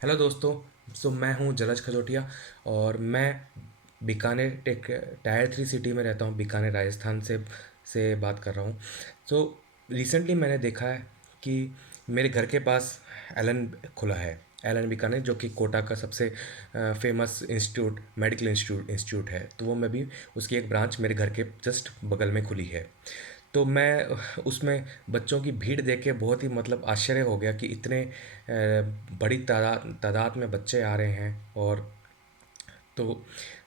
Hello दोस्तों। मैं हूं जलज खजोटिया और मैं बीकानेर एक टायर 3 सिटी में रहता हूं। बीकानेर राजस्थान से बात कर रहा हूं। तो रिसेंटली मैंने देखा है कि मेरे घर के पास एलन खुला है। एलन बीकानेर, जो कि कोटा का सबसे फेमस इंस्टीट्यूट, मेडिकल इंस्टीट्यूट है। तो वो मैं भी उसकी एक ब्रांच मेरे घर के जस्ट बगल में खुली है। तो मैं उसमें बच्चों की भीड़ देख के बहुत ही मतलब आश्चर्य हो गया कि इतने बड़ी तादाद में बच्चे आ रहे हैं। और तो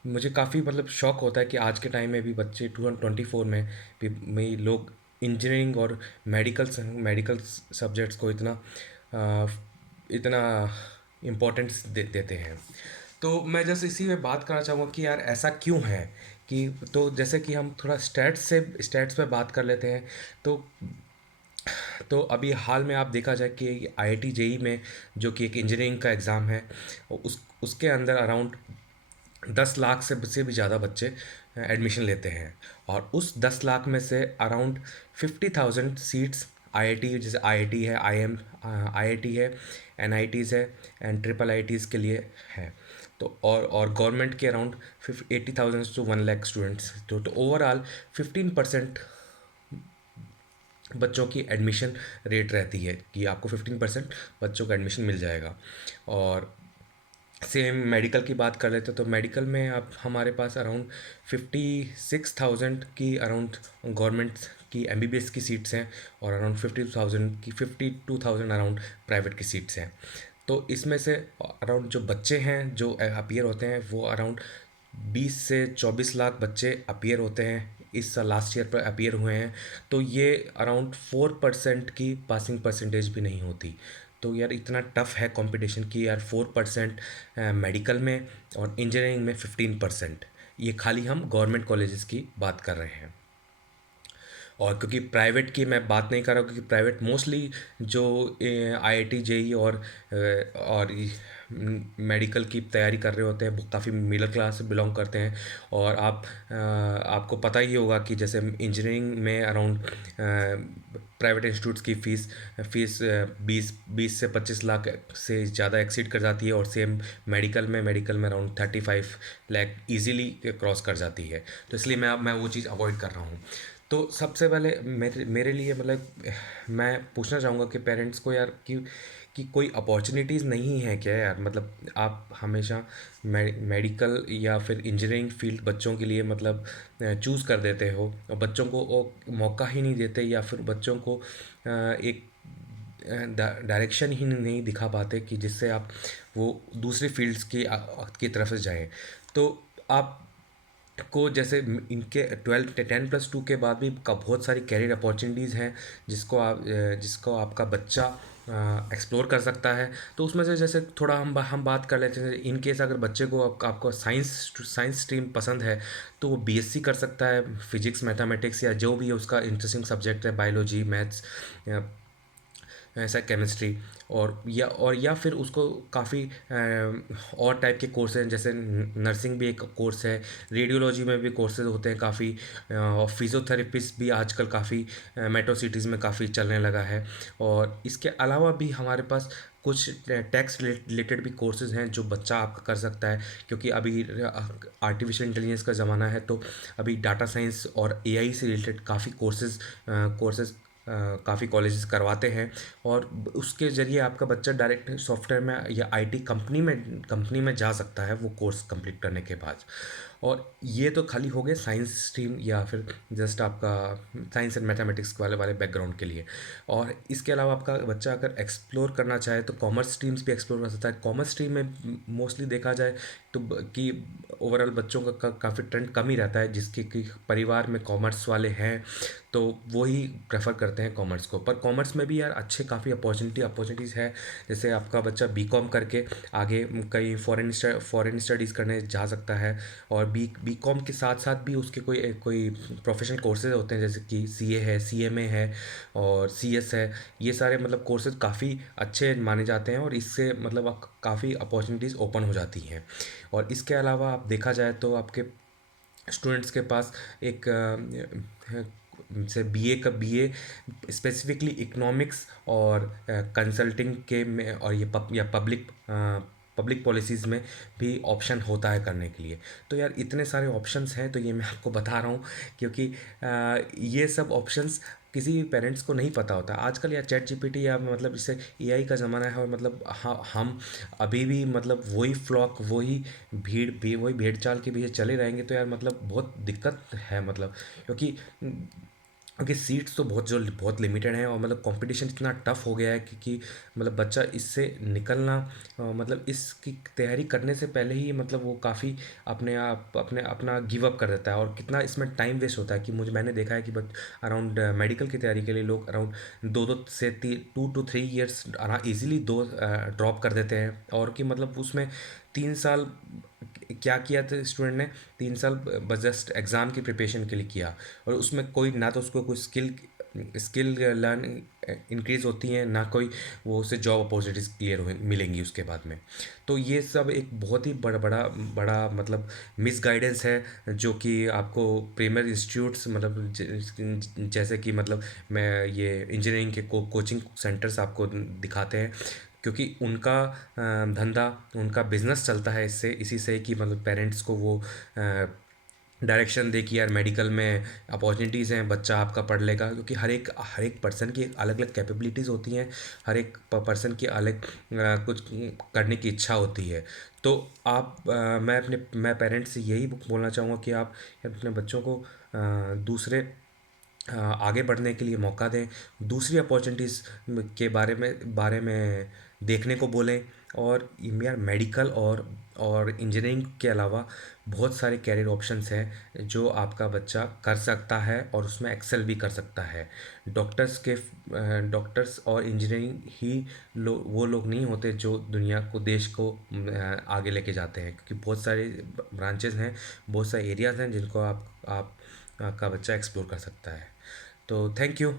मुझे काफ़ी मतलब शौक होता है कि आज के टाइम में भी बच्चे 2024 में लोग इंजीनियरिंग और मेडिकल सब्जेक्ट्स को अ, इतना इम्पोर्टेंस देते हैं। तो मैं जस्ट इसी में बात करना चाहूँगा कि यार ऐसा क्यों है कि तो जैसे कि हम थोड़ा स्टैट्स पे बात कर लेते हैं। तो अभी हाल में आप देखा जाए कि आईआईटी जेई में, जो कि एक इंजीनियरिंग का एग्ज़ाम है, उसके अंदर अराउंड 10 लाख से भी ज़्यादा बच्चे एडमिशन लेते हैं। और उस 10 लाख में से अराउंड 50,000 सीट्स आईआईटी, जैसे आईआईटी है, आईआईटी है, एनआईटीज़ है एंड ट्रिपल आईटीज़ के लिए है। तो और गवर्नमेंट के अराउंड 80,000 टू 1 लाख स्टूडेंट्स। तो ओवरऑल 15% बच्चों की एडमिशन रेट रहती है कि आपको 15% बच्चों का एडमिशन मिल जाएगा। और सेम मेडिकल की बात कर लेते हैं तो मेडिकल में आप हमारे पास अराउंड 56,000 की अराउंड गवर्नमेंट की एमबीबीएस की सीट्स हैं और अराउंड 52,000 अराउंड प्राइवेट की सीट्स हैं। तो इसमें से अराउंड जो बच्चे हैं जो अपीयर होते हैं वो अराउंड 20 से 24 लाख बच्चे अपीयर होते हैं। इस साल लास्ट ईयर पर अपीयर हुए हैं। तो ये अराउंड 4% की पासिंग परसेंटेज भी नहीं होती। तो यार इतना टफ है कंपटीशन कि यार 4% मेडिकल में और इंजीनियरिंग में 15%। ये खाली हम गवर्नमेंट कॉलेजेस की बात कर रहे हैं। और क्योंकि प्राइवेट की मैं बात नहीं कर रहा हूँ, क्योंकि प्राइवेट मोस्टली जो आईआईटी जेई और मेडिकल की तैयारी कर रहे होते हैं वो काफ़ी मिडिल क्लास से बिलोंग करते हैं। और आपको पता ही होगा कि जैसे इंजीनियरिंग में अराउंड प्राइवेट इंस्टीट्यूट्स की फ़ीस 20 से 25 लाख से ज़्यादा एक्सीड कर जाती है। और सेम मेडिकल में अराउंड 35 लाख ईजीली क्रॉस कर जाती है। तो इसलिए मैं वो चीज़ अवॉइड कर रहा हूँ। तो सबसे पहले मेरे मेरे लिए मतलब मैं पूछना चाहूँगा कि पेरेंट्स को यार कि कोई अपॉर्चुनिटीज़ नहीं है क्या यार? मतलब आप हमेशा मेडिकल या फिर इंजीनियरिंग फील्ड बच्चों के लिए मतलब चूज़ कर देते हो और बच्चों को वो मौका ही नहीं देते, या फिर बच्चों को एक डायरेक्शन ही नहीं दिखा पाते कि जिससे आप वो दूसरी फील्ड्स की तरफ से जाएं। तो आप को जैसे इनके 10+2 के बाद भी का बहुत सारी कैरियर अपॉर्चुनिटीज़ हैं जिसको आपका बच्चा एक्सप्लोर कर सकता है। तो उसमें से जैसे थोड़ा हम बात कर लेते हैं। इन केस अगर बच्चे को आपको साइंस स्ट्रीम पसंद है तो वो बीएससी कर सकता है, फिजिक्स मैथमेटिक्स या जो भी उसका इंटरेस्टिंग सब्जेक्ट है, बायोलॉजी, मैथ्स, ऐसा केमिस्ट्री। और या फिर उसको काफ़ी और टाइप के कोर्स हैं, जैसे नर्सिंग भी एक कोर्स है, रेडियोलॉजी में भी कोर्सेज होते हैं काफ़ी। और फिज़ियोथेरेपिस्ट भी आजकल काफ़ी मेट्रो सिटीज़ में काफ़ी चलने लगा है। और इसके अलावा भी हमारे पास कुछ टैक्स रिलेटेड भी कोर्सेज हैं जो बच्चा आपका कर सकता है, क्योंकि अभी आर्टिफिशियल इंटेलिजेंस का ज़माना है। तो अभी डाटा साइंस और एआई से रिलेटेड काफ़ी कोर्सेज काफ़ी कॉलेजेस करवाते हैं। और उसके ज़रिए आपका बच्चा डायरेक्ट सॉफ्टवेयर में या आईटी कंपनी में जा सकता है वो कोर्स कंप्लीट करने के बाद। और ये तो खाली हो गए साइंस स्ट्रीम या फिर जस्ट आपका साइंस एंड मैथमेटिक्स वाले बैकग्राउंड के लिए। और इसके अलावा आपका बच्चा अगर एक्सप्लोर करना चाहे तो कॉमर्स स्ट्रीम्स भी एक्सप्लोर कर सकता है। कॉमर्स स्ट्रीम में मोस्टली देखा जाए तो कि ओवरऑल बच्चों का काफ़ी ट्रेंड कम ही रहता है, जिसके कि परिवार में कॉमर्स वाले हैं तो वो ही प्रेफर करते हैं कॉमर्स को। पर कॉमर्स में भी यार अच्छे काफ़ी अपॉर्चुनिटीज़ है। जैसे आपका बच्चा बीकॉम करके आगे कहीं फॉरेन स्टडीज़ करने जा सकता है। और बीकॉम के साथ साथ भी उसके कोई कोई प्रोफेशनल कोर्सेज होते हैं, जैसे कि सीए है, सीएमए है और सीएस है। ये सारे मतलब कोर्सेज काफ़ी अच्छे माने जाते हैं और इससे मतलब काफ़ी अपॉर्चुनिटीज़ ओपन हो जाती हैं। और इसके अलावा आप देखा जाए तो आपके स्टूडेंट्स के पास एक से बीए का बीए स्पेसिफिकली इकोनॉमिक्स और कंसल्टिंग के में, और ये या पब्लिक पॉलिसीज़ में भी ऑप्शन होता है करने के लिए। तो यार इतने सारे ऑप्शंस हैं, तो ये मैं आपको बता रहा हूँ क्योंकि ये सब ऑप्शंस किसी भी पेरेंट्स को नहीं पता होता आजकल। या चैट जीपीटी या मतलब इससे एआई का ज़माना है, और मतलब हम अभी भी मतलब वही फ्लॉक, वही भीड़ भी, वही भेड़ चाल के पीछे चले रहेंगे, तो यार मतलब बहुत दिक्कत है मतलब। क्योंकि सीट्स तो बहुत लिमिटेड हैं, और मतलब कंपटीशन इतना टफ हो गया है कि मतलब बच्चा इससे निकलना, मतलब इसकी तैयारी करने से पहले ही मतलब वो काफ़ी अपना गिव अप कर देता है, और कितना इसमें टाइम वेस्ट होता है कि मैंने देखा है कि बट अराउंड मेडिकल की तैयारी के लिए लोग अराउंड 2 to 3 years इजीली दो ड्रॉप कर देते हैं, और कि मतलब उसमें 3 साल क्या किया था स्टूडेंट ने, 3 साल बस जस्ट एग्ज़ाम की प्रिपरेशन के लिए किया, और उसमें कोई ना तो उसको कोई स्किल लर्न इंक्रीज़ होती है, ना कोई वो उसे जॉब अपॉर्चुनिटीज़ क्लियर हो मिलेंगी उसके बाद में। तो ये सब एक बहुत ही बड़ा बड़ा बड़ा मतलब मिस गाइडेंस है, जो कि आपको प्रीमियर इंस्टीट्यूट्स मतलब जैसे कि मतलब मैं ये इंजीनियरिंग के कोचिंग सेंटर्स आपको दिखाते हैं, क्योंकि उनका धंधा, उनका बिजनेस चलता है इसी से कि मतलब पेरेंट्स को वो डायरेक्शन दे कि यार मेडिकल में अपॉर्चुनिटीज़ हैं, बच्चा आपका पढ़ लेगा, क्योंकि हर एक पर्सन की अलग अलग कैपेबिलिटीज़ होती हैं, हर एक पर्सन की अलग कुछ करने की इच्छा होती है। तो मैं पेरेंट्स से यही बोलना चाहूँगा कि आप अपने बच्चों को आगे बढ़ने के लिए मौका दें, दूसरी अपॉर्चुनिटीज़ के बारे में देखने को बोलें, और यार मेडिकल और इंजीनियरिंग के अलावा बहुत सारे कैरियर ऑप्शंस हैं जो आपका बच्चा कर सकता है, और उसमें एक्सेल भी कर सकता है। डॉक्टर्स और इंजीनियरिंग ही वो लोग नहीं होते जो दुनिया को, देश को आगे लेके जाते हैं, क्योंकि बहुत सारे ब्रांचेस हैं, बहुत सारे एरियाज़ हैं जिनको आपका बच्चा एक्सप्लोर कर सकता है। तो थैंक यू।